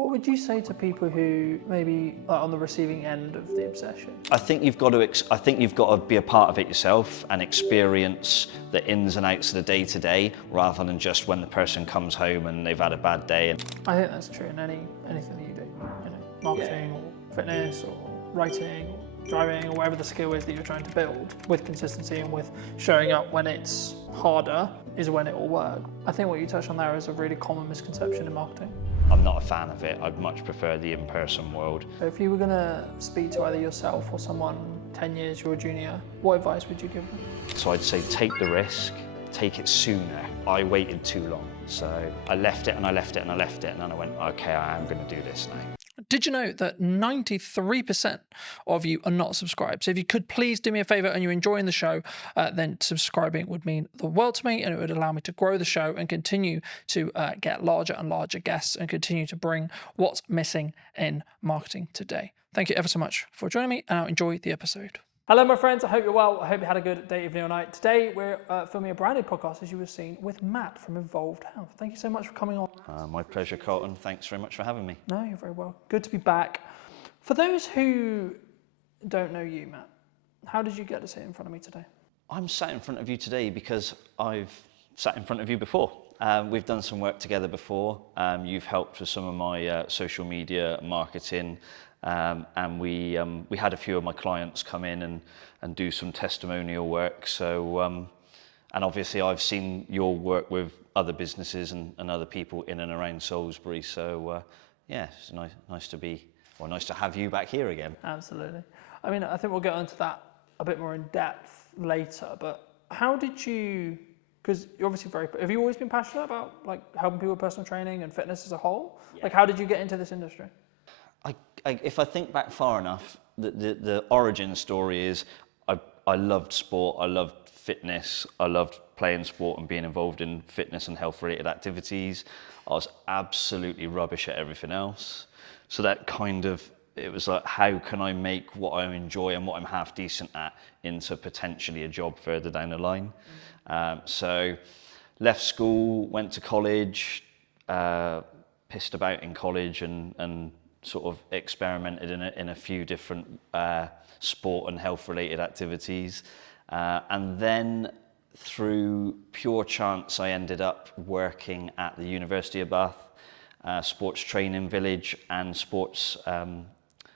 What would you say to people who maybe are on the receiving end of the obsession? I think you've got to be a part of it yourself and experience the ins and outs of the day to day, rather than just when the person comes home and they've had a bad day. I think that's true in anything that you do. You know, marketing or fitness or writing or driving or whatever the skill is that you're trying to build. With consistency and with showing up when it's harder is when it will work. I think what you touched on there is a really common misconception in marketing. I'm not a fan of it. I'd much prefer the in-person world. If you were going to speak to either yourself or someone 10 years your junior, what advice would you give them? So I'd say take the risk, take it sooner. I waited too long. So I left it and I left it and I left it, and then I went, okay, I am going to do this now. Did you know that 93% of you are not subscribed? So if you could please do me a favor and you're enjoying the show, then subscribing would mean the world to me, and it would allow me to grow the show and continue to get larger and larger guests and continue to bring what's missing in marketing today. Thank you ever so much for joining me, and I'll enjoy the episode. Hello, my friends. I hope you're well. I hope you had a good day, evening, or night. Today, we're filming a brand new podcast, as you have seen, with Matt from Involved Health. Thank you so much for coming on. My pleasure, Colton. Thanks very much for having me. No, you're very well. Good to be back. For those who don't know you, Matt, how did you get to sit in front of me today? I'm sat in front of you today because I've sat in front of you before. We've done some work together before. You've helped with some of my social media marketing. And we had a few of my clients come in and do some testimonial work. So, and obviously I've seen your work with other businesses and other people in and around Salisbury. So, yeah, it's nice to have you back here again. Absolutely. I mean, I think we'll get onto that a bit more in depth later, but how did you, because you're obviously have you always been passionate about like helping people with personal training and fitness as a whole? Yeah. Like, how did you get into this industry? If I think back far enough, the origin story is I loved sport, I loved fitness, I loved playing sport and being involved in fitness and health related activities. I was absolutely rubbish at everything else. So that it was like, how can I make what I enjoy and what I'm half decent at into potentially a job further down the line? So left school, went to college, pissed about in college and sort of experimented in a few different sport and health related activities. And then through pure chance, I ended up working at the University of Bath, sports training village and sports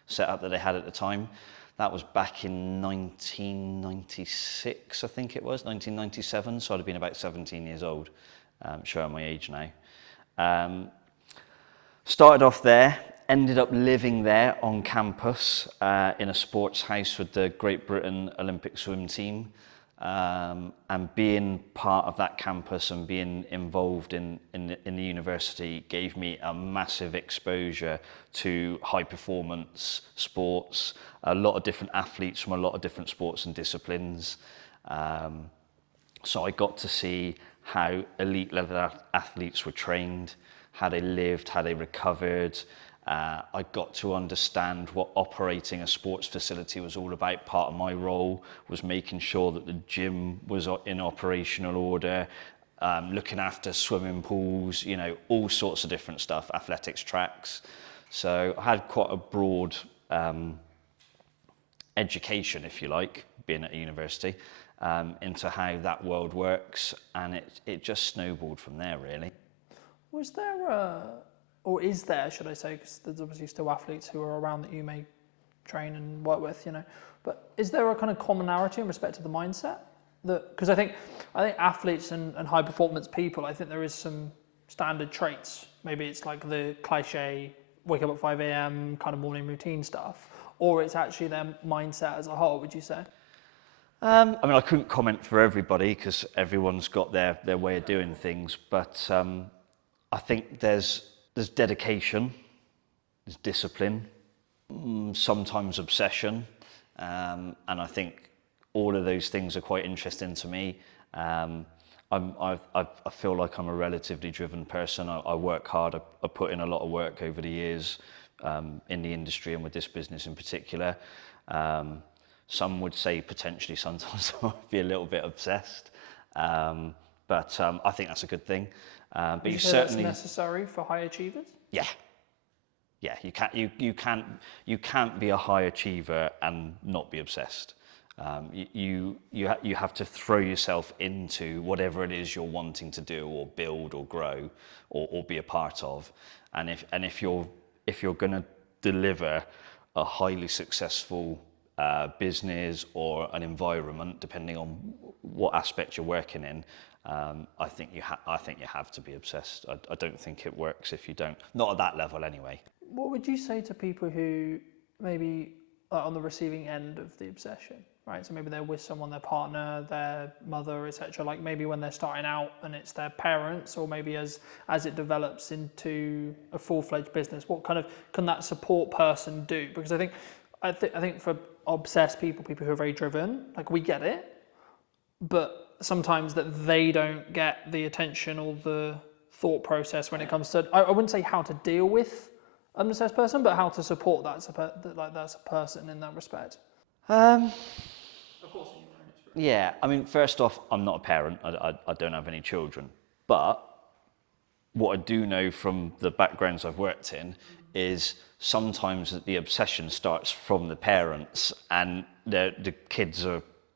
setup that they had at the time. That was back in 1996, I think it was, 1997. So I'd have been about 17 years old, showing my age now. Started off there. Ended up living there on campus in a sports house with the Great Britain Olympic swim team, and being part of that campus and being involved in the university gave me a massive exposure to high performance sports, a lot of different athletes from a lot of different sports and disciplines. So I got to see how elite level athletes were trained, how they lived, how they recovered. I got to understand what operating a sports facility was all about. Part of my role was making sure that the gym was in operational order, looking after swimming pools, you know, all sorts of different stuff, athletics tracks. So I had quite a broad education, if you like, being at a university, into how that world works, and it just snowballed from there, really. Was there or is there, should I say, because there's obviously still athletes who are around that you may train and work with, you know, but is there a kind of commonality in respect to the mindset? Because I think athletes and high performance people, I think there is some standard traits. Maybe it's like the cliche, wake up at 5 a.m. kind of morning routine stuff, or it's actually their mindset as a whole, would you say? I mean, I couldn't comment for everybody because everyone's got their way of doing things, but I think there's dedication, there's discipline, sometimes obsession, and I think all of those things are quite interesting to me. I feel like I'm a relatively driven person. I work hard. I put in a lot of work over the years in the industry and with this business in particular. Some would say potentially sometimes I might be a little bit obsessed, but I think that's a good thing. But you certainly that's necessary for high achievers? Yeah, yeah, you can't be a high achiever and not be obsessed. You have to throw yourself into whatever it is you're wanting to do or build or grow or be a part of, and if you're going to deliver a highly successful business or an environment, depending on what aspect you're working in, I think you have to be obsessed. I don't think it works if you don't. Not at that level, anyway. What would you say to people who maybe are on the receiving end of the obsession, right? So maybe they're with someone, their partner, their mother, etc. Like maybe when they're starting out and it's their parents, or maybe as it develops into a full-fledged business, what kind of can that support person do? Because I think for obsessed people who are very driven, like we get it, but sometimes that they don't get the attention or the thought process when it comes to, I wouldn't say how to deal with an obsessed person, but how to support that's a person in that respect. Of course, in your own experience. Yeah, I mean, first off, I'm not a parent. I don't have any children. But what I do know from the backgrounds I've worked in is sometimes the obsession starts from the parents, and the kids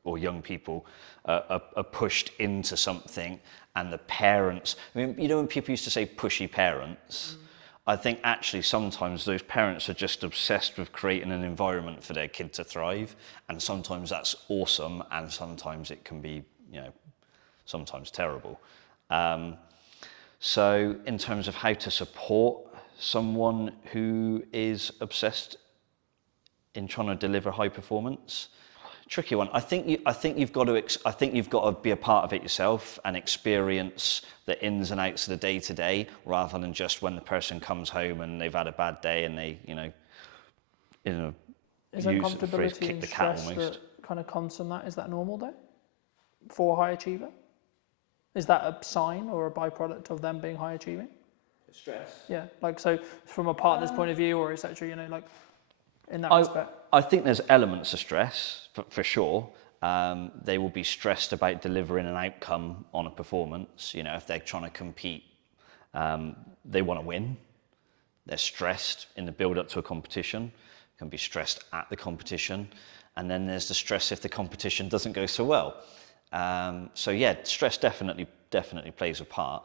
or young people are pushed into something, and the parents, I mean, you know when people used to say pushy parents? I think actually sometimes those parents are just obsessed with creating an environment for their kid to thrive, and sometimes that's awesome, and sometimes it can be, sometimes terrible. So in terms of how to support someone who is obsessed in trying to deliver high performance, tricky one. I think you've got to be a part of it yourself and experience the ins and outs of the day to day, rather than just when the person comes home and they've had a bad day and they, Is that use the phrase comfortability kick and the cat stress almost. that kind of comes from that? Is that normal though, for a high achiever? Is that a sign or a byproduct of them being high achieving? Stress. Yeah, like so from a partner's point of view, or etc. Like in that respect. I think there's elements of stress for sure. They will be stressed about delivering an outcome on a performance. If they're trying to compete, they want to win. They're stressed in the build up to a competition, can be stressed at the competition. And then there's the stress if the competition doesn't go so well. So yeah, stress definitely plays a part.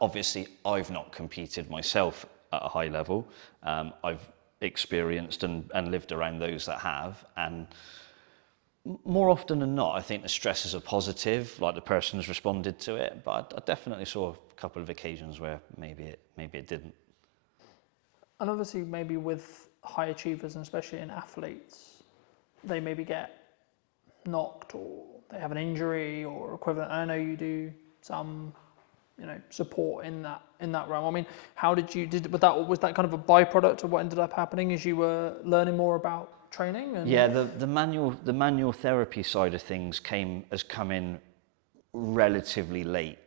Obviously, I've not competed myself at a high level. I've experienced and lived around those that have, and more often than not, I think the stresses are positive, like the person has responded to it. But I definitely saw a couple of occasions where maybe it didn't. And obviously, maybe with high achievers, and especially in athletes, they maybe get knocked or they have an injury or equivalent. I know you do some, support in that realm. I mean, how was that kind of a byproduct of what ended up happening as you were learning more about training? Yeah, the manual therapy side of things has come in relatively late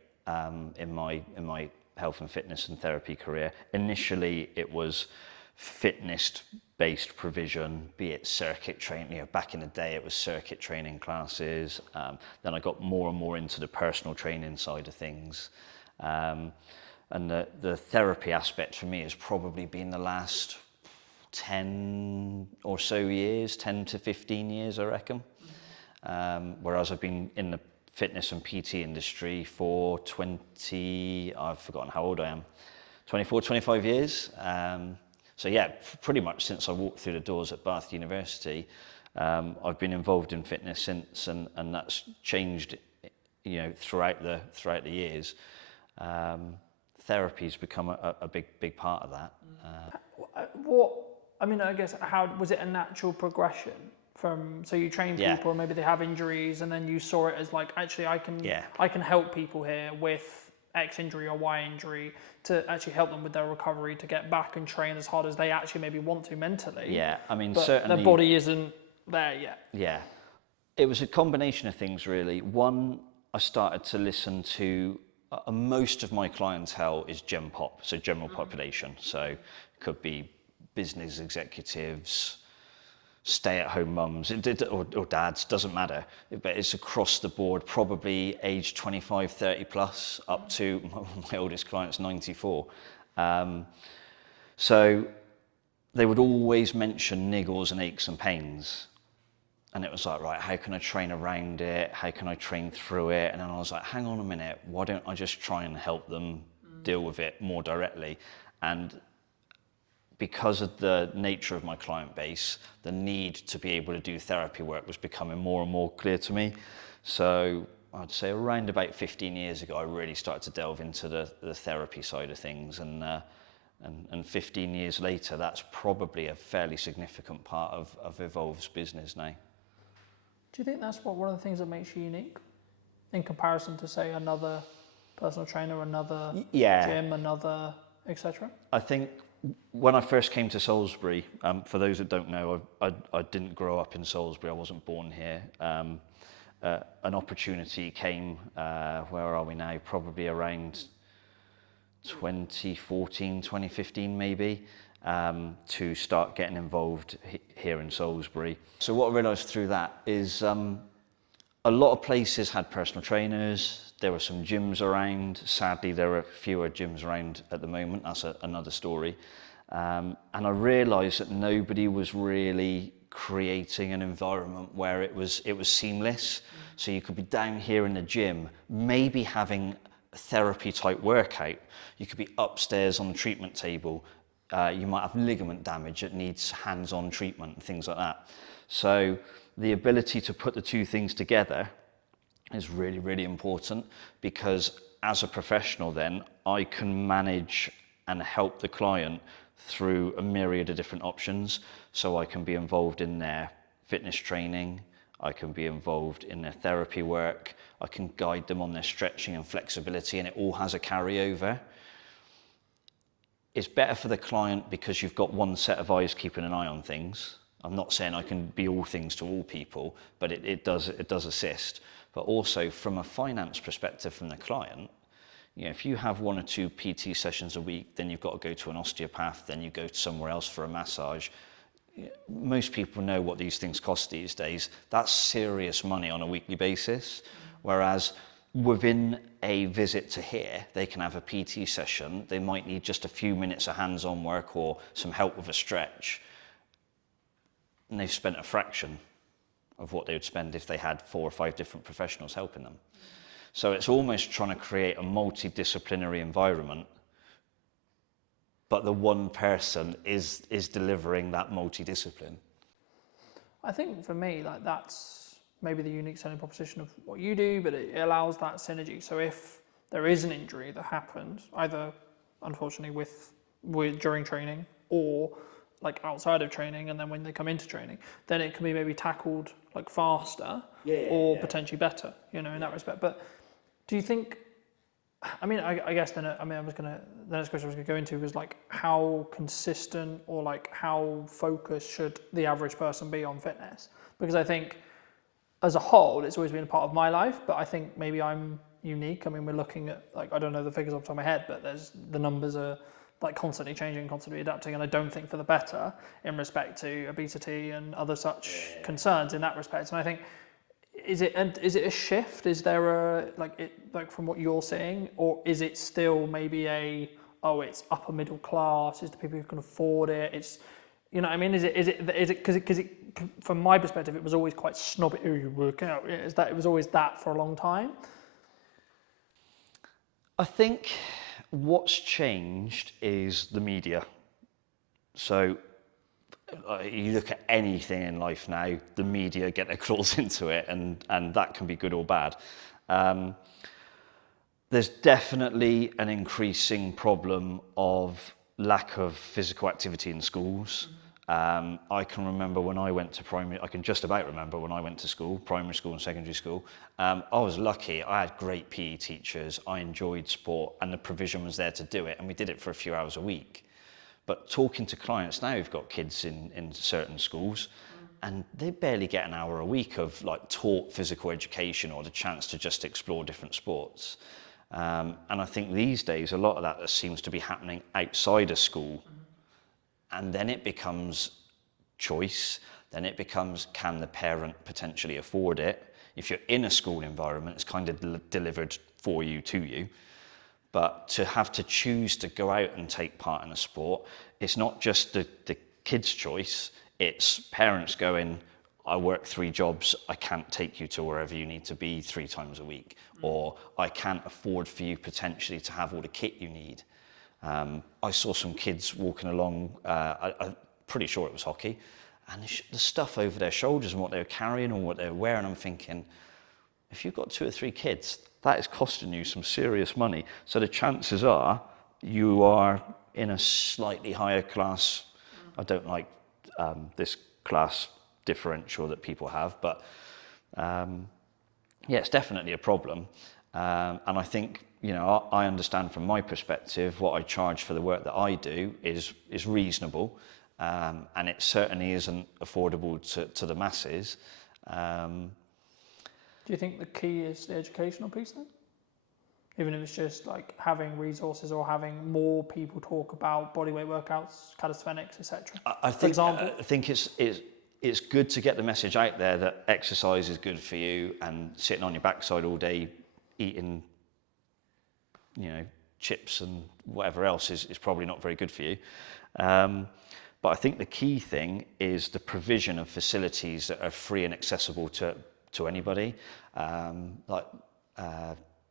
in my health and fitness and therapy career. Initially, it was fitness-based provision, be it circuit training. Back in the day, it was circuit training classes. Then I got more and more into the personal training side of things. And the therapy aspect for me has probably been the last 10 or so years, 10 to 15 years, I reckon. Whereas I've been in the fitness and PT industry for I've forgotten how old I am, 24, 25 years. So yeah, pretty much since I walked through the doors at Bath University, I've been involved in fitness since, and that's changed, throughout the years. Therapy's become a big part of that. I guess, how was it a natural progression from, so you train Yeah. people and maybe they have injuries, and then you saw it as like, actually I can help people here with X injury or Y injury to actually help them with their recovery to get back and train as hard as they actually maybe want to mentally. Yeah, I mean, but certainly their body isn't there yet. Yeah, it was a combination of things really. One, I started to listen to most of my clientele is Gen Pop, so general population. So it could be business executives, stay-at-home mums, or dads, doesn't matter. But it's across the board, probably age 25, 30 plus, up to my oldest client's 94. So they would always mention niggles and aches and pains. And it was like, right, how can I train around it? How can I train through it? And then I was like, hang on a minute, why don't I just try and help them deal with it more directly? And because of the nature of my client base, the need to be able to do therapy work was becoming more and more clear to me. So I'd say around about 15 years ago, I really started to delve into the therapy side of things. And 15 years later, that's probably a fairly significant part of Evolve's business now. Do you think that's one of the things that makes you unique in comparison to, say, another personal trainer, another gym, another etc.? I think when I first came to Salisbury, for those that don't know, I didn't grow up in Salisbury. I wasn't born here. An opportunity came, where are we now? Probably around 2014, 2015 maybe, to start getting involved here in Salisbury. So what I realised through that is a lot of places had personal trainers. There were some gyms around. Sadly, there are fewer gyms around at the moment. That's another story. And I realised that nobody was really creating an environment where it was seamless. So you could be down here in the gym, maybe having a therapy type workout. You could be upstairs on the treatment table. You might have ligament damage that needs hands-on treatment and things like that. So the ability to put the two things together is really, really important, because as a professional then, I can manage and help the client through a myriad of different options. So I can be involved in their fitness training, I can be involved in their therapy work, I can guide them on their stretching and flexibility, and it all has a carryover. It's better for the client because you've got one set of eyes keeping an eye on things. I'm not saying I can be all things to all people, but it does assist. But also from a finance perspective from the client, you know, if you have 1 or 2 PT sessions a week, then you've got to go to an osteopath, then you go to somewhere else for a massage. Most people know what these things cost these days. That's serious money on a weekly basis. Whereas within a visit to here, they can have a PT session. They might need just a few minutes of hands-on work or some help with a stretch. And they've spent a fraction of what they would spend if they had 4 or 5 different professionals helping them. So it's almost trying to create a multidisciplinary environment, but the one person is delivering that multidiscipline. I think for me, like, that's maybe the unique selling proposition of what you do, but it allows that synergy. So if there is an injury that happens, either unfortunately with during training or like outside of training, and then when they come into training, then it can be maybe tackled like faster or potentially better, you know, in that respect. But do you think, I mean, I guess then, the next question I was going to go into was like how consistent or like how focused should the average person be on fitness? Because I think as a whole, it's always been a part of my life, but I think maybe I'm unique. I mean, we're looking at, like, I don't know the figures off the top of my head, but the numbers are like constantly changing, constantly adapting, and I don't think for the better in respect to obesity and other such concerns in that respect. And I think, is it a shift? Is there like from what you're saying, or is it still maybe it's upper middle class, it's the people who can afford it, it's, you know what I mean, is it because it from my perspective it was always quite snobby, you work out, it was always that for a long time. I think what's changed is the media. So you look at anything in life now, the media get their claws into it, and that can be good or bad. There's definitely an increasing problem of lack of physical activity in schools. I can remember when I went to I can just about remember when I went to school, primary school and secondary school. I was lucky. I had great PE teachers. I enjoyed sport, and the provision was there to do it, and we did it for a few hours a week. But talking to clients now who've got kids in certain schools, and they barely get an hour a week of like taught physical education or the chance to just explore different sports. And I think these days a lot of that seems to be happening outside of school. And then it becomes choice. Then it becomes, can the parent potentially afford it? If you're in a school environment, it's kind of delivered for you, to you. But to have to choose to go out and take part in a sport, it's not just the kids' choice, it's parents going, I work 3 jobs, I can't take you to wherever you need to be 3 times a week, or I can't afford for you potentially to have all the kit you need. I saw some kids walking along, I'm pretty sure it was hockey, and the stuff over their shoulders and what they were carrying or what they were wearing, I'm thinking, if you've got 2 or 3 kids, that is costing you some serious money. So the chances are you are in a slightly higher class. I don't like this class differential that people have, but yeah, it's definitely a problem. And I think, you know, I understand from my perspective what I charge for the work that I do is reasonable, and it certainly isn't affordable to the masses. Do you think the key is the educational piece then? Even if it's just like having resources or having more people talk about bodyweight workouts, calisthenics, etc. For example, I think it's good to get the message out there that exercise is good for you, and sitting on your backside all day eating, you know, chips and whatever else is probably not very good for you. But I think the key thing is the provision of facilities that are free and accessible to anybody.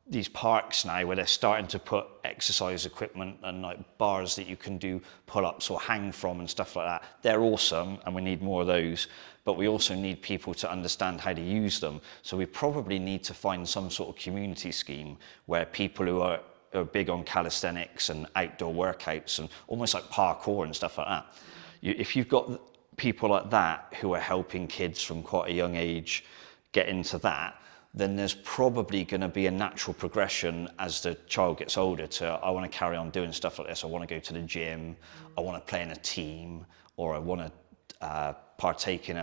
These parks now where they're starting to put exercise equipment and like bars that you can do pull-ups or hang from and stuff like that, they're awesome, and we need more of those, but we also need people to understand how to use them. So we probably need to find some sort of community scheme where people who are big on calisthenics and outdoor workouts and almost like parkour and stuff like that, if you've got people like that who are helping kids from quite a young age get into that, then there's probably going to be a natural progression as the child gets older to, I want to carry on doing stuff like this. I want to go to the gym. I want to play in a team, or I want to partake in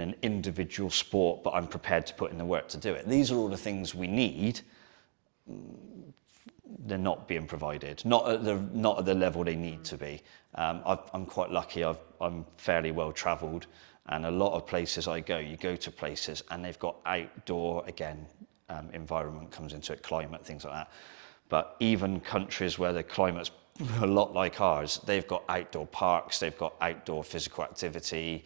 an individual sport, but I'm prepared to put in the work to do it. These are all the things we need. They're not being provided, not at the level they need to be. I'm quite lucky. I'm fairly well travelled. And a lot of places I go, you go to places and they've got outdoor, again, environment comes into it, climate, things like that. But even countries where the climate's a lot like ours, they've got outdoor parks, they've got outdoor physical activity.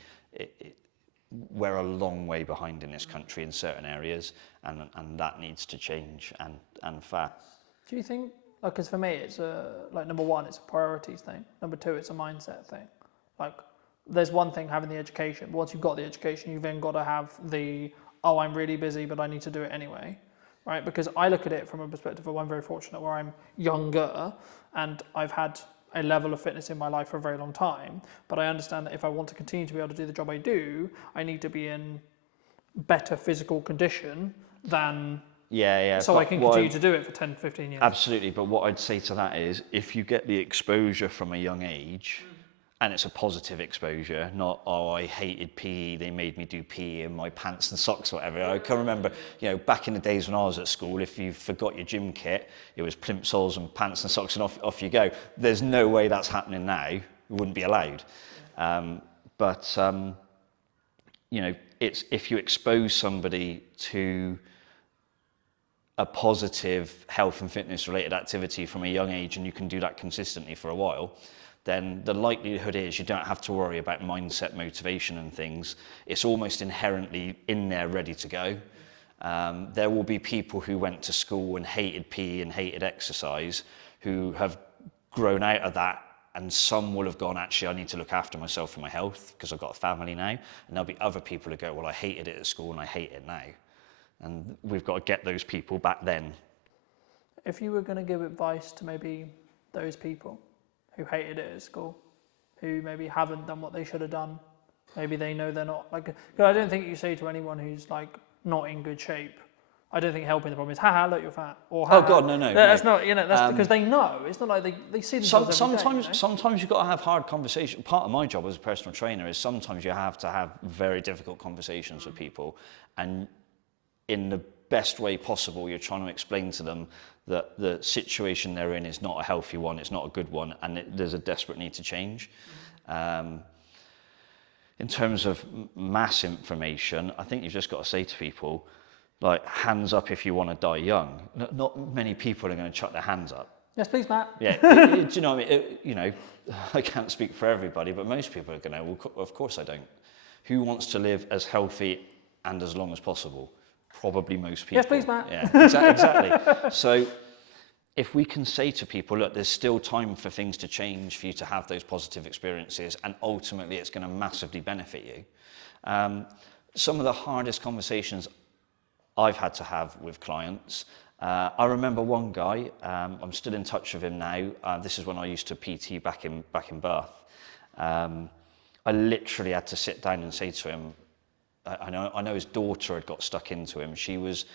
We're a long way behind in this country in certain areas, and that needs to change, and fast. do you think, like, because for me, it's like, number one, it's a priorities thing. Number two, it's a mindset thing. Like, there's one thing having the education. Once you've got the education, you've then got to have oh, I'm really busy, but I need to do it anyway, right? Because I look at it from a perspective of, I'm very fortunate where I'm younger and I've had a level of fitness in my life for a very long time. But I understand that if I want to continue to be able to do the job I do, I need to be in better physical condition than... So I can continue to do it for 10, 15 years. Absolutely, but what I'd say to that is, if you get the exposure from a young age, and it's a positive exposure, not, oh, I hated PE, they made me do PE in my pants and socks or whatever. I can remember, you know, back in the days when I was at school, if you forgot your gym kit, it was plimsolls and pants and socks and off you go. There's no way that's happening now. It wouldn't be allowed. You know, it's if you expose somebody to a positive health and fitness related activity from a young age, and you can do that consistently for a while, then the likelihood is you don't have to worry about mindset, motivation and things. It's almost inherently in there, ready to go. There will be people who went to school and hated PE and hated exercise who have grown out of that, and some will have gone, actually, I need to look after myself and my health because I've got a family now. And there'll be other people who go, well, I hated it at school and I hate it now. And we've got to get those people back then. If you were going to give advice to maybe those people who hated it at school, who maybe haven't done what they should have done, maybe they know they're not, like, because I don't think you say to anyone who's like not in good shape, I don't think helping the problem is, haha, look, you're fat, or haha. Oh God, no. That's not, you know, that's because they know. It's not like they see themselves every day, you know? Sometimes you've got to have hard conversations. Part of my job as a personal trainer is sometimes you have to have very difficult conversations with people, and in the best way possible, you're trying to explain to them that the situation they're in is not a healthy one, it's not a good one, and there's a desperate need to change. In terms of mass information, I think you've just got to say to people, like, hands up if you want to die young. Not many people are going to chuck their hands up. Yes, please, Matt. Yeah, do you know what I mean? You know, I can't speak for everybody, but most people are going to, well, of course I don't. Who wants to live as healthy and as long as possible? Probably most people. Yes, please, Matt. Yeah, exactly. So if we can say to people, look, there's still time for things to change, for you to have those positive experiences, and ultimately it's going to massively benefit you. Some of the hardest conversations I've had to have with clients, I remember one guy, I'm still in touch with him now. This is when I used to PT back in Bath. I literally had to sit down and say to him, I know his daughter had got stuck into him. She was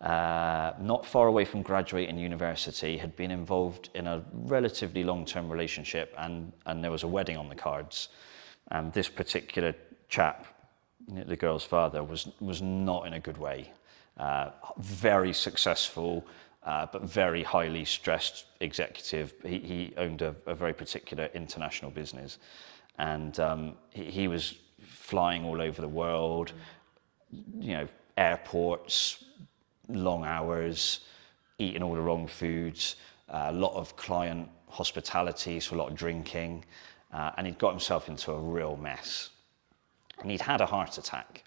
not far away from graduating university, had been involved in a relatively long-term relationship, and there was a wedding on the cards. And this particular chap, the girl's father, was not in a good way. Very successful, but very highly stressed executive. He owned a very particular international business, and he was flying all over the world, you know, airports, long hours, eating all the wrong foods, a lot of client hospitality, so a lot of drinking, and he'd got himself into a real mess. And he'd had a heart attack.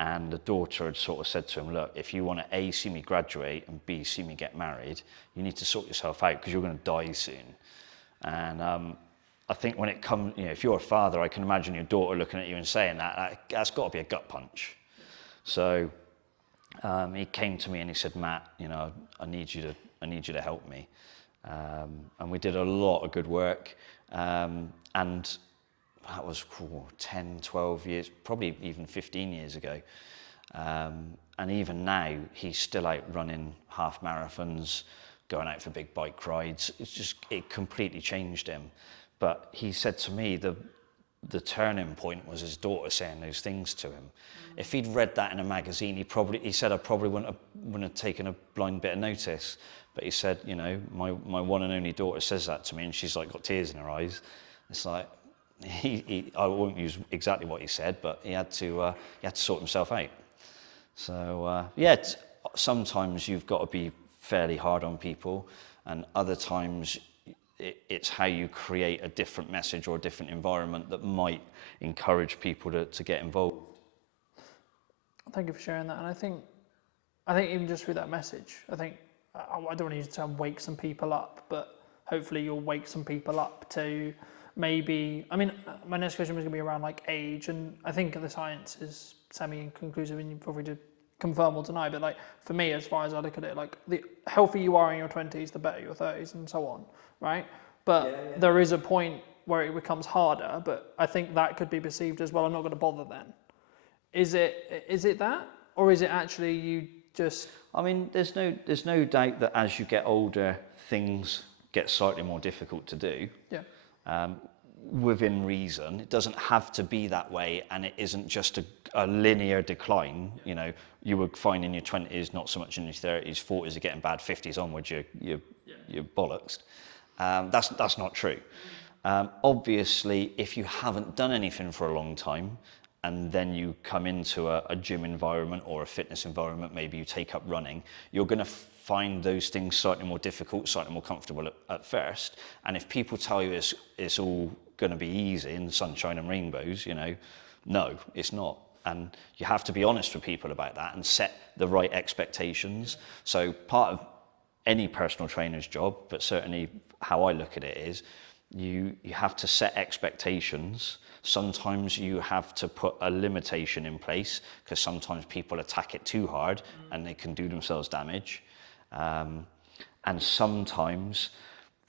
And the daughter had sort of said to him, look, if you want to A, see me graduate, and B, see me get married, you need to sort yourself out because you're going to die soon. And I think when it comes, you know, if you're a father, I can imagine your daughter looking at you and saying that's got to be a gut punch. So he came to me and he said, Matt, you know, I need you to help me. And we did a lot of good work. And that was 10, 12 years, probably even 15 years ago. And even now, he's still out running half marathons, going out for big bike rides. It completely changed him. But he said to me, the turning point was his daughter saying those things to him. If he'd read that in a magazine, he said I probably wouldn't have taken a blind bit of notice. But he said, you know, my one and only daughter says that to me, and she's like got tears in her eyes. It's like, I won't use exactly what he said, but he had to sort himself out. So sometimes you've got to be fairly hard on people, and other times it's how you create a different message or a different environment that might encourage people to get involved. Thank you for sharing that. And I think even just through that message, I think I don't want to use the term wake some people up, but hopefully you'll wake some people up to maybe, I mean, my next question was going to be around like age, and I think the science is semi-conclusive, and you feel free to confirm or deny, but like for me, as far as I look at it, like the healthier you are in your 20s, the better your 30s and so on, right? But there is a point where it becomes harder, but I think that could be perceived as, well, I'm not going to bother then. Is it that, or is it actually you just... I mean, there's no doubt that as you get older, things get slightly more difficult to do. Yeah. Within reason. It doesn't have to be that way, and it isn't just a linear decline. You know, you would find in your 20s, not so much in your 30s, 40s are getting bad, 50s onwards, you're bollocks. That's not true. Obviously, if you haven't done anything for a long time, and then you come into a gym environment or a fitness environment, maybe you take up running, you're going to find those things slightly more difficult, slightly more comfortable at first. And if people tell you it's all going to be easy and sunshine and rainbows, you know, no, it's not. And you have to be honest with people about that and set the right expectations. So part of any personal trainer's job, but certainly how I look at it is, you have to set expectations. Sometimes you have to put a limitation in place, because sometimes people attack it too hard and they can do themselves damage. And sometimes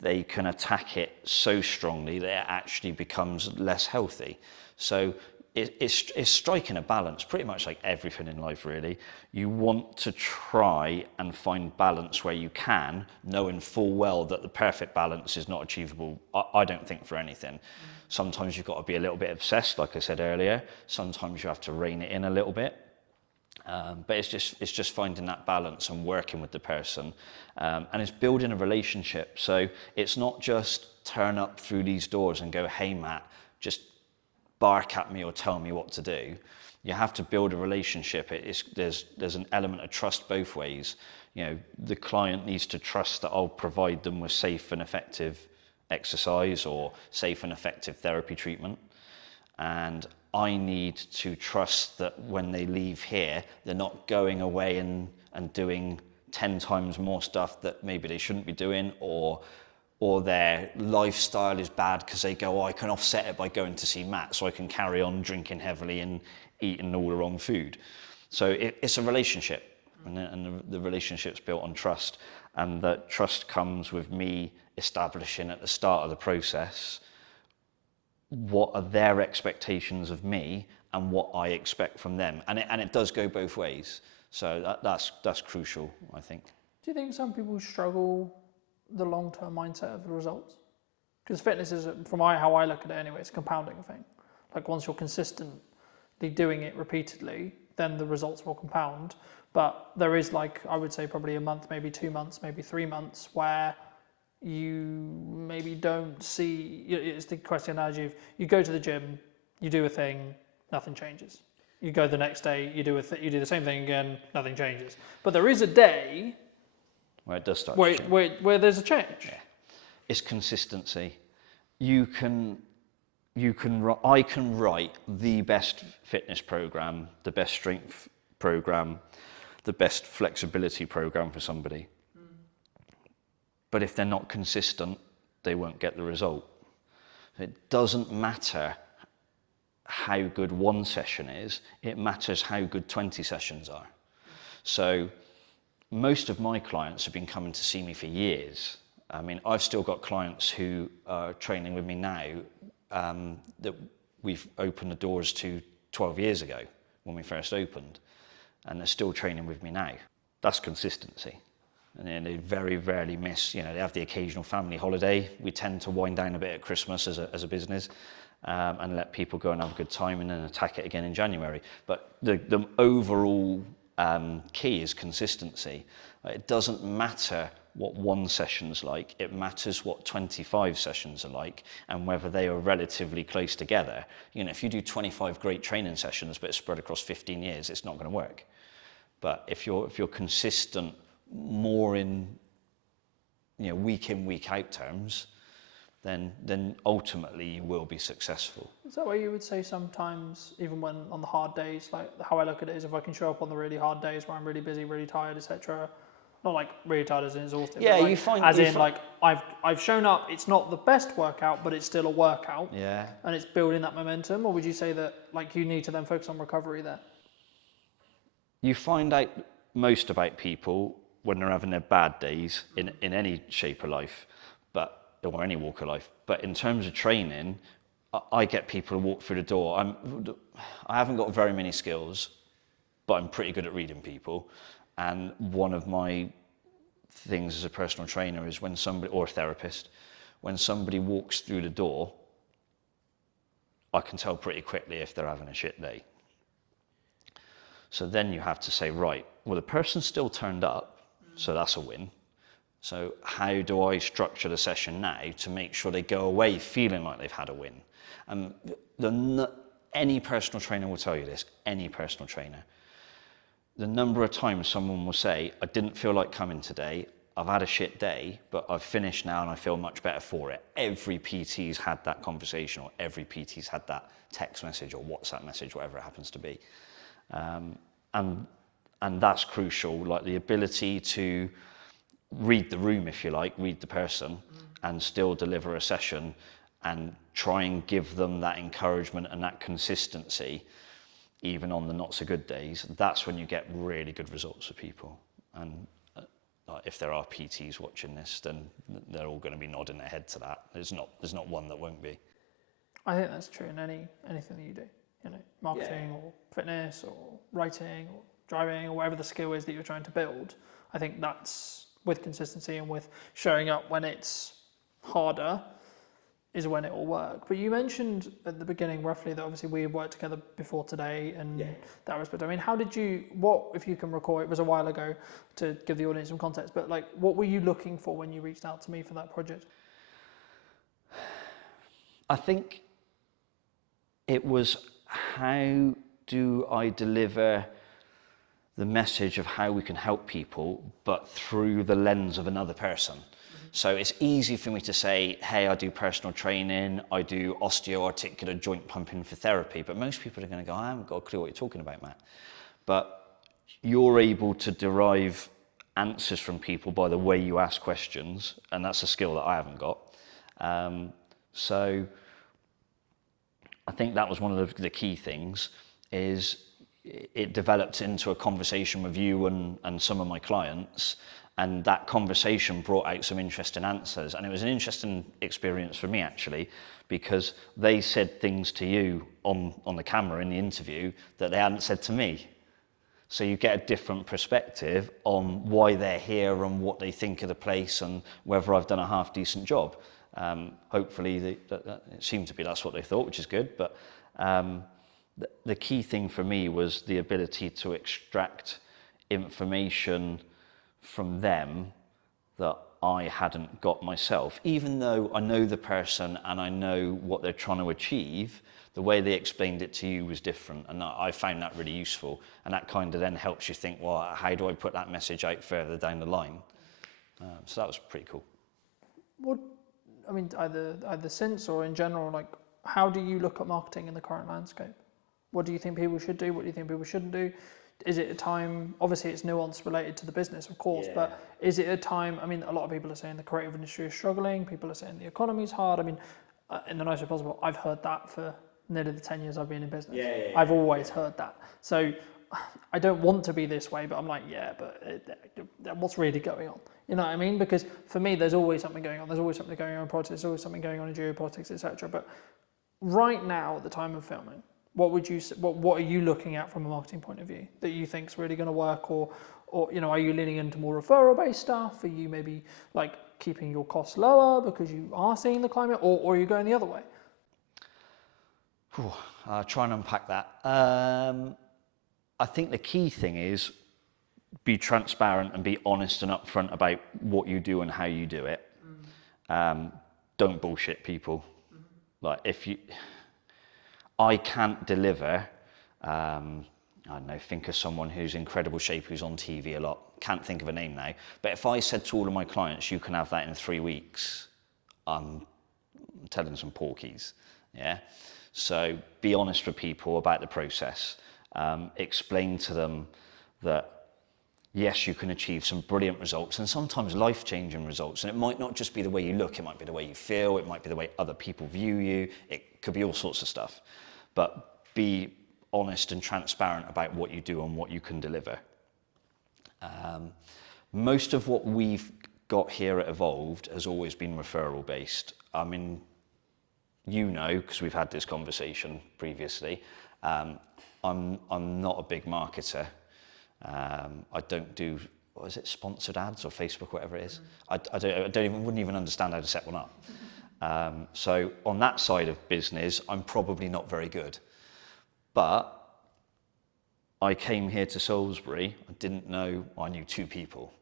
they can attack it so strongly that it actually becomes less healthy. So it's striking a balance, pretty much like everything in life, really. You want to try and find balance where you can, knowing full well that the perfect balance is not achievable, I don't think, for anything. Sometimes you've got to be a little bit obsessed, like I said earlier. Sometimes you have to rein it in a little bit. But it's just finding that balance and working with the person. And it's building a relationship. So it's not just turn up through these doors and go, hey, Matt, just bark at me or tell me what to do. You have to build a relationship. There's an element of trust both ways. the client needs to trust that I'll provide them with safe and effective exercise or safe and effective therapy treatment. And I need to trust that when they leave here, they're not going away and doing 10 times more stuff that maybe they shouldn't be doing, or their lifestyle is bad because they go, I can offset it by going to see Matt, so I can carry on drinking heavily and eating all the wrong food. So it's a relationship, and the relationship's built on trust, and that trust comes with me establishing at the start of the process what are their expectations of me and what I expect from them, and it does go both ways. So that's crucial, I think. Do you think some people struggle the long-term mindset of the results? Because fitness is, from how I look at it anyway, it's a compounding thing. Like once you're consistently doing it repeatedly, then the results will compound. But there is, like, I would say probably a month, maybe 2 months, maybe 3 months where you maybe don't see, it's the question analogy of you go to the gym, you do a thing, nothing changes. You go the next day, you do the same thing again, nothing changes. But there is a day where it does start where there's a change. Yeah. It's consistency. I can write the best fitness program, the best strength program, the best flexibility program for somebody. But if they're not consistent, they won't get the result. It doesn't matter how good one session is, it matters how good 20 sessions are. So most of my clients have been coming to see me for years. I mean, I've still got clients who are training with me now that we've opened the doors to 12 years ago when we first opened, and they're still training with me now. That's consistency. And then they very rarely miss, they have the occasional family holiday. We tend to wind down a bit at Christmas as a business and let people go and have a good time and then attack it again in January. But the overall key is consistency. It doesn't matter what one session's like, it matters what 25 sessions are like and whether they are relatively close together. If you do 25 great training sessions but it's spread across 15 years, it's not going to work. But if you're consistent more in week in, week out terms, then ultimately you will be successful. Is that why you would say sometimes, even when on the hard days, like how I look at it is if I can show up on the really hard days where I'm really busy, really tired, etc. Not like really tired as in exhausted. Yeah, like, you find like I've shown up. It's not the best workout, but it's still a workout. Yeah. And it's building that momentum. Or would you say that like you need to then focus on recovery there? You find out most about people when they're having their bad days in any shape of life, or any walk of life. But in terms of training, I get people to walk through the door. I haven't got very many skills, but I'm pretty good at reading people. And one of my things as a personal trainer is when somebody, or a therapist, when somebody walks through the door, I can tell pretty quickly if they're having a shit day. So then you have to say, right, well, the person still turned up, so that's a win. So how do I structure the session now to make sure they go away feeling like they've had a win? Any personal trainer will tell you this, any personal trainer. The number of times someone will say, I didn't feel like coming today, I've had a shit day, but I've finished now and I feel much better for it. Every PT's had that conversation, or every PT's had that text message or WhatsApp message, whatever it happens to be. And that's crucial, like the ability to read the room, if you like, read the person, and still deliver a session and try and give them that encouragement and that consistency, even on the not so good days. That's when you get really good results for people. And if there are PTs watching this, then they're all going to be nodding their head to that. There's not one that won't be. I think that's true in anything that you do, marketing or fitness or writing or driving or whatever the skill is that you're trying to build. I think that's with consistency and with showing up when it's harder is when it will work. But you mentioned at the beginning roughly that obviously we had worked together before today and that was, but I mean, how did you, if you can recall, it was a while ago to give the audience some context, but like what were you looking for when you reached out to me for that project? I think it was, how do I deliver the message of how we can help people, but through the lens of another person. So it's easy for me to say, hey, I do personal training, I do osteoarticular joint pumping for therapy, but most people are going to go, I haven't got a clue what you're talking about, Matt. But you're able to derive answers from people by the way you ask questions, and that's a skill that I haven't got. So I think that was one of the key things, is it developed into a conversation with you and some of my clients, and that conversation brought out some interesting answers. And it was an interesting experience for me, actually, because they said things to you on the camera in the interview that they hadn't said to me. So you get a different perspective on why they're here and what they think of the place and whether I've done a half decent job. Hopefully it seemed to be that's what they thought, which is good. But the key thing for me was the ability to extract information from them that I hadn't got myself. Even though I know the person and I know what they're trying to achieve, the way they explained it to you was different, and I found that really useful. And that kind of then helps you think, well, how do I put that message out further down the line? So that was pretty cool. What, I mean, either since or in general, like, how do you look at marketing in the current landscape? What do you think people should do? What do you think people shouldn't do? Is it a time, obviously it's nuance related to the business, of course, but is it a time, I mean, a lot of people are saying the creative industry is struggling, people are saying the economy's hard. I mean, in the nicest way possible, I've heard that for nearly the 10 years I've been in business. I've always heard that. So I don't want to be this way, but I'm like, but what's really going on? You know what I mean? Because for me, there's always something going on. There's always something going on in politics, there's always something going on in geopolitics, etc. But right now, at the time of filming, what are you looking at from a marketing point of view that you think is really going to work, or you know, are you leaning into more referral based stuff? Are you maybe like keeping your costs lower because you are seeing the climate, or are you going the other way? Try and unpack that. I think the key thing is be transparent and be honest and upfront about what you do and how you do it. Don't bullshit people. Like I can't deliver, I don't know, think of someone who's in incredible shape, who's on TV a lot. Can't think of a name now. But if I said to all of my clients, you can have that in 3 weeks, I'm telling some porkies, yeah? So be honest with people about the process. Explain to them that, yes, you can achieve some brilliant results and sometimes life-changing results. And it might not just be the way you look, it might be the way you feel, it might be the way other people view you, it could be all sorts of stuff. But be honest and transparent about what you do and what you can deliver. Most of what we've got here at Evolved has always been referral based. I mean, you know, because we've had this conversation previously, I'm not a big marketer. I don't do, what is it, sponsored ads or Facebook, whatever it is. I wouldn't even understand how to set one up. So on that side of business, I'm probably not very good. But I came here to Salisbury, I didn't know, I knew two people.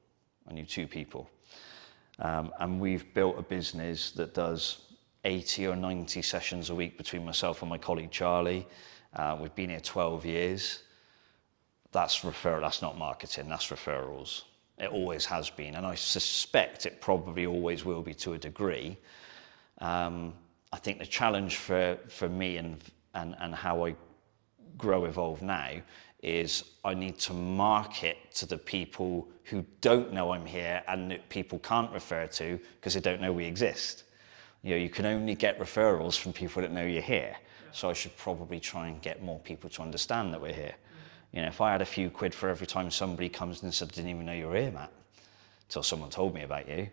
And we've built a business that does 80 or 90 sessions a week between myself and my colleague Charlie. We've been here 12 years. That's referral, that's not marketing, that's referrals. It always has been, and I suspect it probably always will be to a degree. I think the challenge for me and how I grow Evolve now is I need to market to the people who don't know I'm here and that people can't refer to because they don't know we exist. You know, you can only get referrals from people that know you're here. So I should probably try and get more people to understand that we're here. You know, if I had a few quid for every time somebody comes and said, I didn't even know you were here, Matt, until someone told me about you,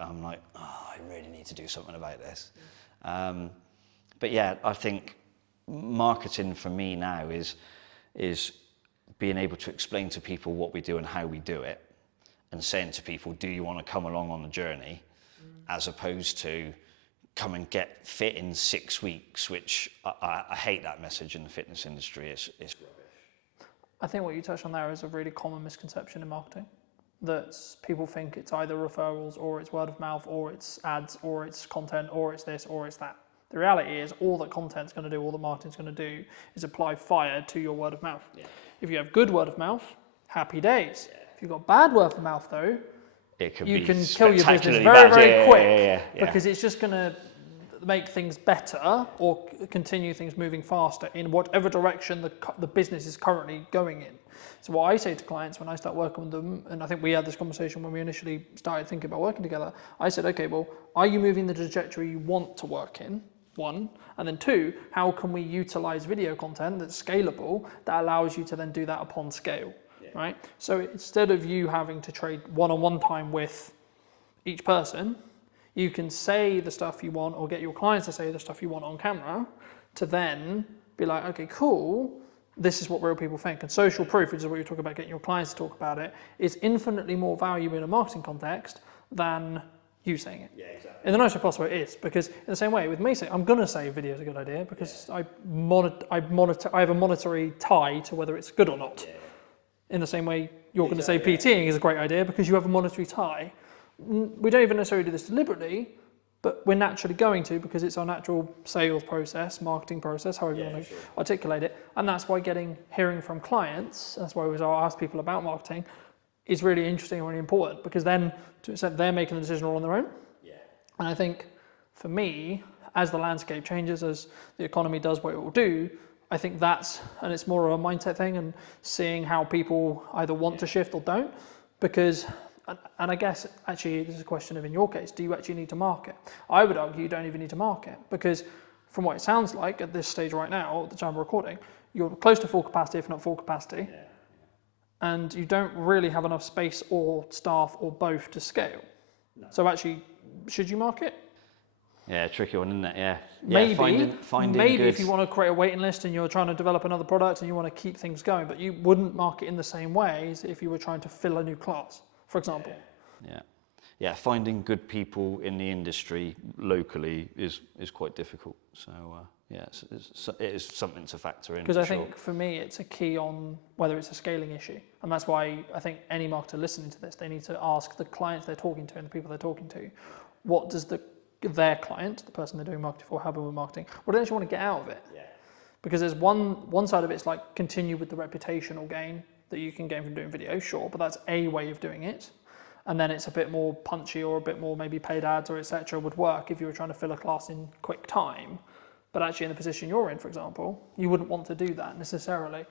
I'm like, oh, I really need to do something about this. But yeah, I think marketing for me now is being able to explain to people what we do and how we do it, and saying to people, do you want to come along on the journey, as opposed to come and get fit in 6 weeks, which I hate that message in the fitness industry. It's rubbish. I think what you touched on there is a really common misconception in marketing, that people think it's either referrals or it's word of mouth or it's ads or it's content or it's this or it's that. The reality is all that content's going to do, all that marketing's going to do is apply fire to your word of mouth. Yeah. If you have good word of mouth, happy days. If you've got bad word of mouth though, It could you be can kill your business spectacularly very, bad. very quick Yeah. because it's just going to make things better or continue things moving faster in whatever direction the business is currently going in. So what I say to clients when I start working with them, and I think we had this conversation when we initially started thinking about working together, I said, okay, well, are you moving the trajectory you want to work in? One, and then two, how can we utilize video content that's scalable that allows you to then do that upon scale, right? So instead of you having to trade one-on-one time with each person, you can say the stuff you want or get your clients to say the stuff you want on camera to then be like, okay, cool, this is what real people think. And social proof, which is what you're talking about, getting your clients to talk about it, is infinitely more valuable in a marketing context than you saying it. Yeah, exactly. In the nicest possible way it is, because in the same way with me saying, I'm going to say video is a good idea because I have a monetary tie to whether it's good or not. Yeah. In the same way you're going to say PTing is a great idea because you have a monetary tie. We don't even necessarily do this deliberately, but we're naturally going to because it's our natural sales process, marketing process, however you want to articulate it. And that's why hearing from clients, that's why I ask people about marketing, is really interesting and really important because then to an extent they're making the decision all on their own. Yeah. And I think for me, as the landscape changes, as the economy does what it will do, I think and it's more of a mindset thing and seeing how people either want to shift or don't, because, and I guess actually this is a question of, in your case, do you actually need to market? I would argue you don't even need to market because from what it sounds like at this stage right now, at the time of recording, you're close to full capacity, if not full capacity, and you don't really have enough space or staff or both to scale. No. So actually, should you market? Yeah, tricky one, isn't it? Yeah. Maybe, finding maybe good... if you want to create a waiting list and you're trying to develop another product and you want to keep things going, but you wouldn't market in the same way as if you were trying to fill a new class, for example. Yeah, finding good people in the industry locally is quite difficult. So it is something to factor in. Because I think for me, it's a key on whether it's a scaling issue, and that's why I think any marketer listening to this, they need to ask the clients they're talking to and the people they're talking to, what does their client, the person they're doing marketing for, helping with marketing, what do they actually want to get out of it? Yeah. Because there's one side of it's like continue with the reputational gain that you can gain from doing video, sure, but that's a way of doing it. And then it's a bit more punchy or a bit more maybe paid ads or etc. would work if you were trying to fill a class in quick time. But actually in the position you're in, for example, you wouldn't want to do that necessarily.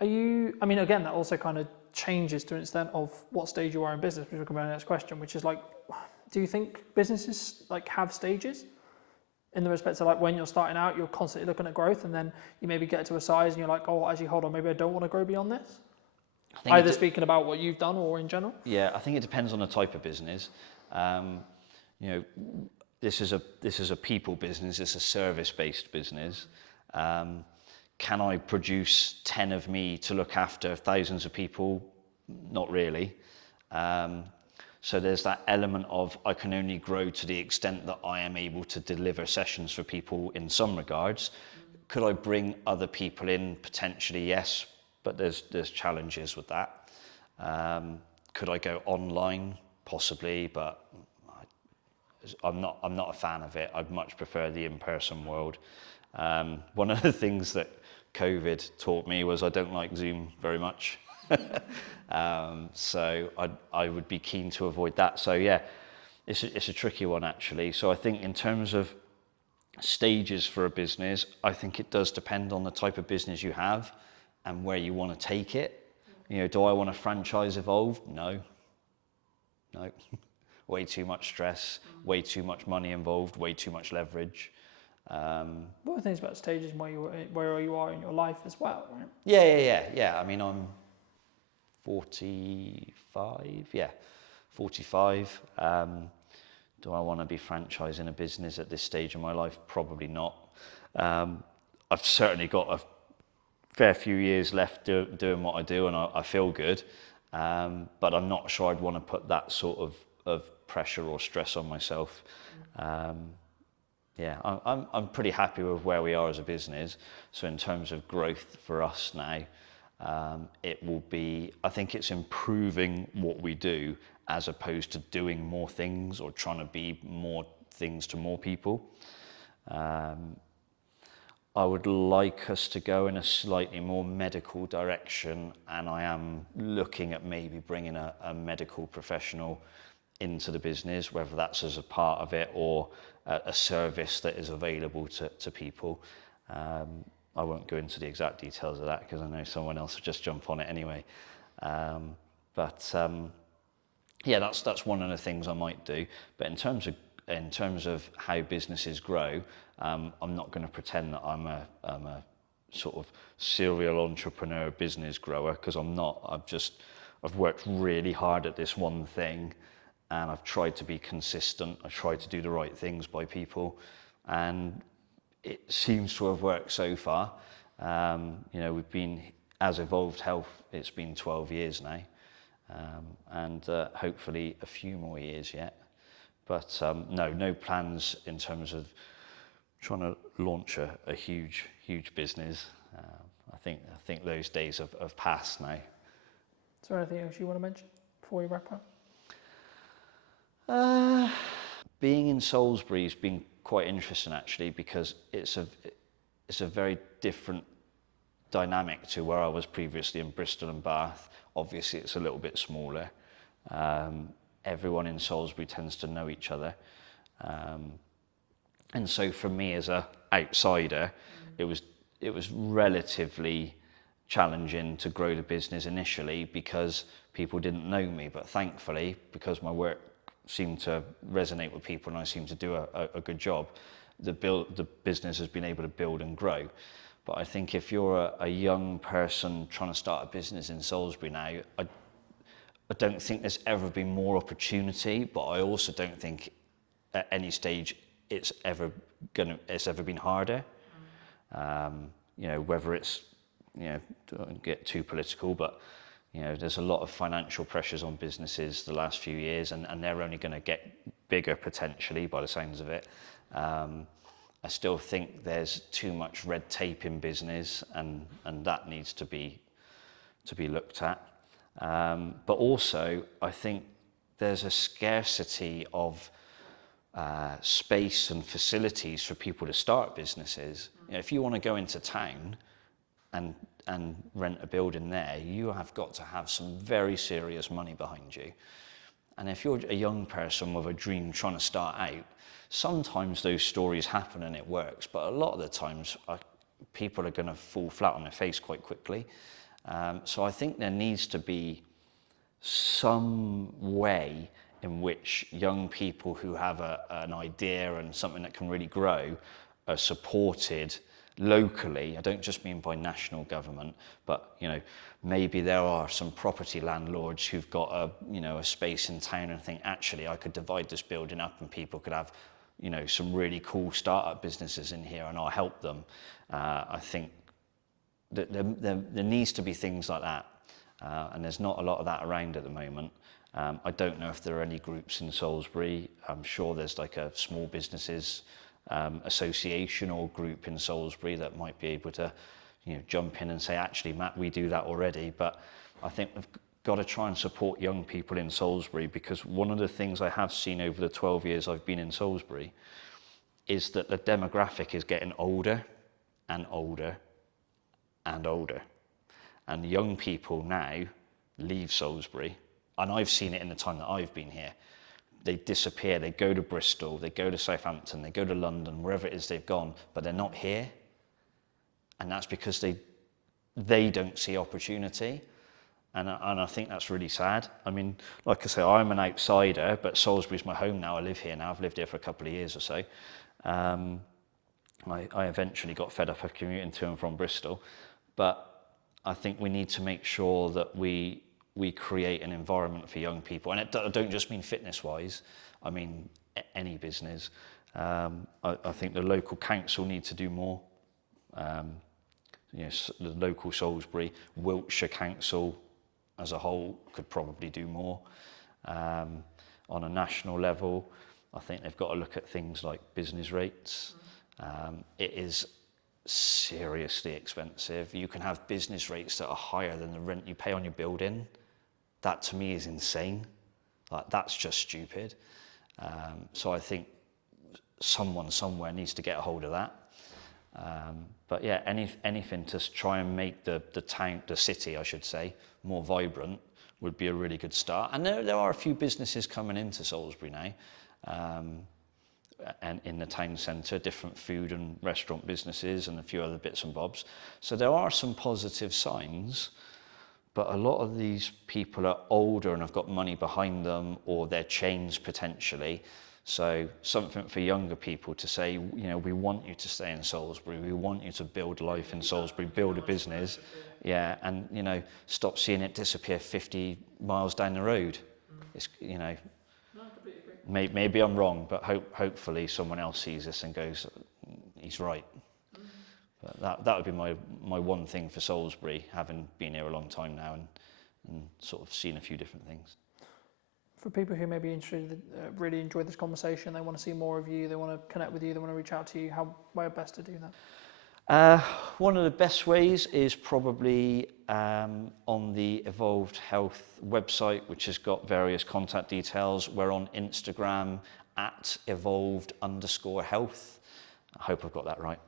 I mean, again, that also kind of changes to an extent of what stage you are in business, which we'll come to the next question, which is like, do you think businesses like have stages? In the respect of like when you're starting out, you're constantly looking at growth and then you maybe get to a size and you're like, oh, actually, hold on, maybe I don't want to grow beyond this? Either speaking about what you've done or in general? Yeah, I think it depends on the type of business. This is a people business, it's a service-based business. Can I produce 10 of me to look after thousands of people? Not really. So there's that element of I can only grow to the extent that I am able to deliver sessions for people in some regards. Could I bring other people in? Potentially, yes, but there's challenges with that. Could I go online? Possibly, but I'm not a fan of it. I'd much prefer the in-person world. One of the things that COVID taught me was I don't like Zoom very much. So I would be keen to avoid that. So yeah, it's a tricky one actually. So I think in terms of stages for a business, I think it does depend on the type of business you have and where you want to take it. Do I want a franchise evolved? No. Way too much stress, way too much money involved, way too much leverage. What are things about stages where you are in your life as well, right? Yeah. I mean, I'm 45. Yeah, 45. Do I want to be franchising a business at this stage in my life? Probably not. I've certainly got a fair few years left doing what I do, and I feel good. But I'm not sure I'd want to put that sort of pressure or stress on myself. I'm pretty happy with where we are as a business. So in terms of growth for us now, it will be, I think it's improving what we do as opposed to doing more things or trying to be more things to more people. I would like us to go in a slightly more medical direction, and I am looking at maybe bringing a medical professional into the business, whether that's as a part of it or a service that is available to people. I won't go into the exact details of that because I know someone else will just jump on it anyway. Yeah, that's one of the things I might do. But in terms of how businesses grow, I'm not going to pretend that I'm a sort of serial entrepreneur business grower, because I'm not. I've worked really hard at this one thing, and I've tried to be consistent. I tried to do the right things by people, and it seems to have worked so far. We've been, as Evolved Health, it's been 12 years now, and hopefully a few more years yet. But no plans in terms of trying to launch a huge business. I think those days have passed now. Is there anything else you want to mention before we wrap up? Being in Salisbury has been quite interesting, actually, because it's a very different dynamic to where I was previously in Bristol and Bath. Obviously, it's a little bit smaller. Everyone in Salisbury tends to know each other. And so for me as a outsider, it was relatively challenging to grow the business initially because people didn't know me. But thankfully, because my work seemed to resonate with people and I seemed to do a good job, the business has been able to build and grow. But I think if you're a young person trying to start a business in Salisbury now, I don't think there's ever been more opportunity, but I also don't think at any stage it's ever been harder. Whether it's, don't get too political, but there's a lot of financial pressures on businesses the last few years, and they're only going to get bigger potentially by the sounds of it. I still think there's too much red tape in business, and that needs to be looked at. But also, I think there's a scarcity of space and facilities for people to start businesses. If you want to go into town and rent a building there, you have got to have some very serious money behind you. And if you're a young person with a dream trying to start out, sometimes those stories happen and it works, but a lot of the times people are going to fall flat on their face quite quickly. So I think there needs to be some way in which young people who have an idea and something that can really grow are supported locally. I don't just mean by national government, but maybe there are some property landlords who've got a space in town and think, actually, I could divide this building up and people could have some really cool startup businesses in here, and I'll help them. I think that there needs to be things like that, and there's not a lot of that around at the moment. I don't know if there are any groups in Salisbury. I'm sure there's like a small businesses association or group in Salisbury that might be able to jump in and say, actually, Matt, we do that already. But I think we've got to try and support young people in Salisbury, because one of the things I have seen over the 12 years I've been in Salisbury is that the demographic is getting older and older and older. And young people now leave Salisbury, and I've seen it in the time that I've been here. They disappear, they go to Bristol, they go to Southampton, they go to London, wherever it is they've gone, but they're not here. And that's because they don't see opportunity. And I think that's really sad. I mean, like I say, I'm an outsider, but Salisbury's my home now. I live here now. I've lived here for a couple of years or so. I eventually got fed up of commuting to and from Bristol. But I think we need to make sure that we create an environment for young people. And I don't just mean fitness-wise. I mean any business. I think the local council need to do more. The local Salisbury, Wiltshire Council as a whole could probably do more. On a national level, I think they've got to look at things like business rates. It is seriously expensive. You can have business rates that are higher than the rent you pay on your building. That to me is insane. Like, that's just stupid. So I think someone somewhere needs to get a hold of that. But yeah, anything to try and make the town, the city, I should say, more vibrant would be a really good start. And there are a few businesses coming into Salisbury now, and in the town centre, different food and restaurant businesses and a few other bits and bobs. So there are some positive signs, but a lot of these people are older and have got money behind them, or they're chains potentially. So something for younger people to say, you know, we want you to stay in Salisbury, we want you to build life in Salisbury, build a business, yeah, and, you know, stop seeing it disappear 50 miles down the road. It's, you know, maybe I'm wrong, but hopefully someone else sees this and goes, he's right. But that would be my one thing for Salisbury, having been here a long time now and sort of seen a few different things. For people who may be interested, really enjoyed this conversation, they want to see more of you, they want to connect with you, they want to reach out to you, where best to do that? One of the best ways is probably on the Evolved Health website, which has got various contact details. We're on Instagram at evolved_health. I hope I've got that right.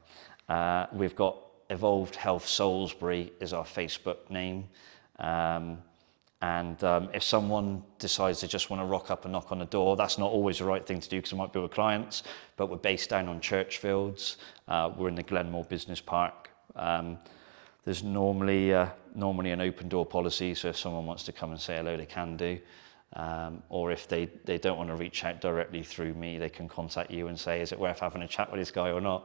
We've got Evolved Health Salisbury is our Facebook name. And if someone decides they just want to rock up and knock on the door, that's not always the right thing to do because it might be with clients, but we're based down on Churchfields. We're in the Glenmore Business Park. There's normally an open door policy, so if someone wants to come and say hello, they can do. Or if they don't want to reach out directly through me, they can contact you and say, is it worth having a chat with this guy or not?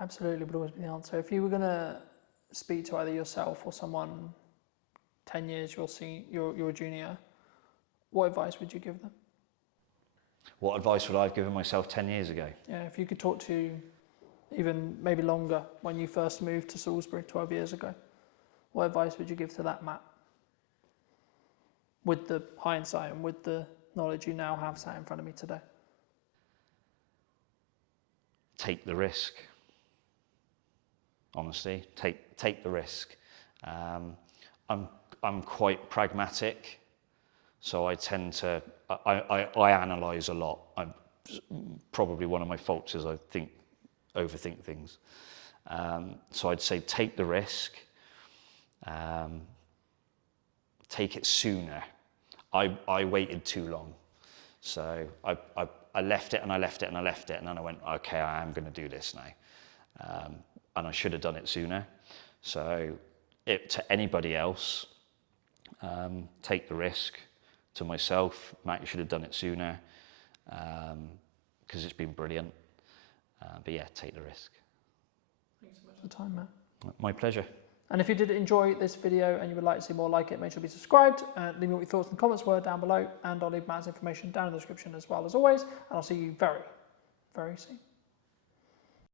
Absolutely, would always be the answer. If you were going to speak to either yourself or someone 10 years you're a junior, what advice would you give them? What advice would I have given myself 10 years ago? Yeah, if you could talk to even maybe longer, when you first moved to Salisbury 12 years ago, what advice would you give to that Matt? With the hindsight and with the knowledge you now have sat in front of me today. Take the risk. Honestly, take the risk. I'm quite pragmatic, so I tend to, I analyse a lot. Probably one of my faults is I overthink things. So I'd say take the risk, take it sooner. I waited too long. So I left it and I left it and I left it, and then I went, okay, I am going to do this now. And I should have done it sooner. So to anybody else, take the risk. To myself, Matt, you should have done it sooner, because it's been brilliant. But yeah, take the risk. Thanks so much for the time, Matt. My pleasure. And if you did enjoy this video and you would like to see more like it, make sure to be subscribed. Leave me what your thoughts and comments were down below, and I'll leave Matt's information down in the description as well as always. And I'll see you very, very soon.